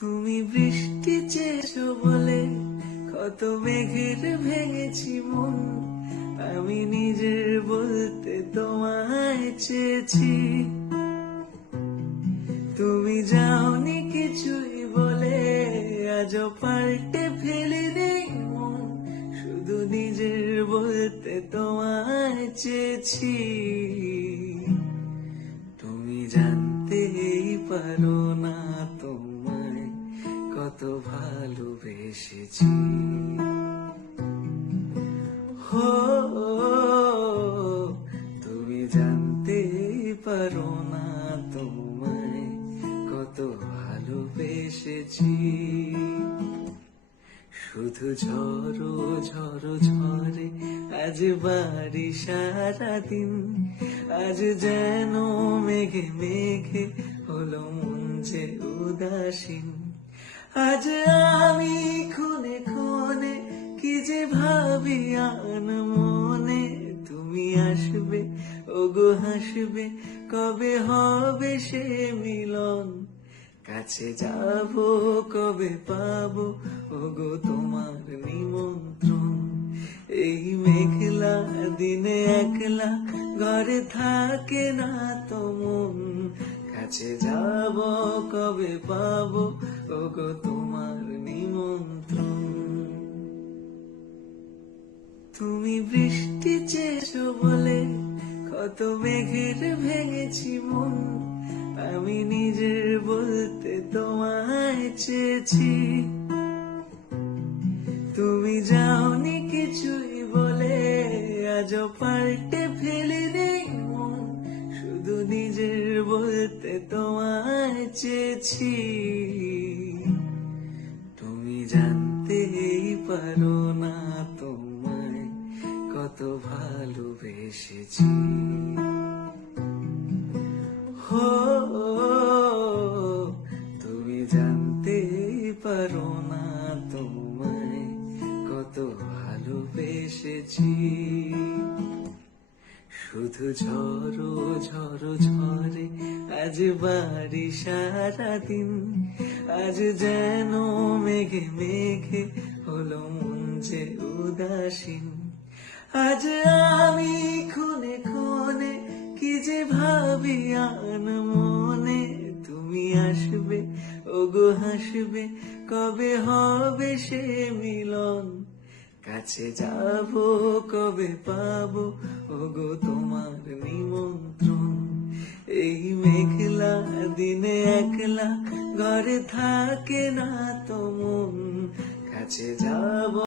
তুমি বৃষ্টি চেয়েছো বলে কত মেঘের ভেঙেছি মন আমি নিজের বলতে তোমায় চেয়েছি তুমি যাওনি কিছুই বলে আজ পাল্টে ফেলে নেই মন শুধু নিজের বলতে তোমায় চেয়েছি তুমি জানতেই পারো না তুমি কত ভালোবেসেছি হো তুমি জানতে পারো না তোমায় কত ভালোবেসেছি শুধু ঝড়ো ঝড়ো ঝরে আজ বাড়ি সারাদিন আজ যেন মেঘে মেঘে হলো মন যে উদাসীন আজ আমি খুনে খুনে কি যে ভাবি আন মনে তুমি আসবে ওগো হাসবে কবে হবে সে মিলন কাছে যাব কবে পাবো ওগো তোমার নিমন্ত্রণ এই মেঘলা দিনে একলা ঘরে থাকে না তো মন কাছে যাব কবে পাবো ওগো তোমার নিমন্ত্রণ তুমি বৃষ্টি চেয়েছো বলে কত মেঘের ভেঙেছি মন আমি নিজের বলতে তোমায় চেয়েছি তুমি যাওনি কিছুই বলে আজ পাল্টে ফেলে নেই মন শুধু নিজের বলতে তোমায় চেয়েছি পারো না তোমায় কত ভালোবেসেছি হো তুমি জানতে পারো না তোমায় কত ভালোবেসেছি শুধু ঝড়ো ঝড়ো ঝড়ে আজ বাড়ি সারাদিন আজ যেন মেঘে মেঘে হলো মন যে উদাসীন আজ আমি খুনে খুনে কি যে ভাবি আন মনে তুমি আসবে ওগো হাসবে কবে হবে সে মিলন কাছে যাব কবে পাবো ওগো একলা ঘরে থাকে না তো মন কাছে যাব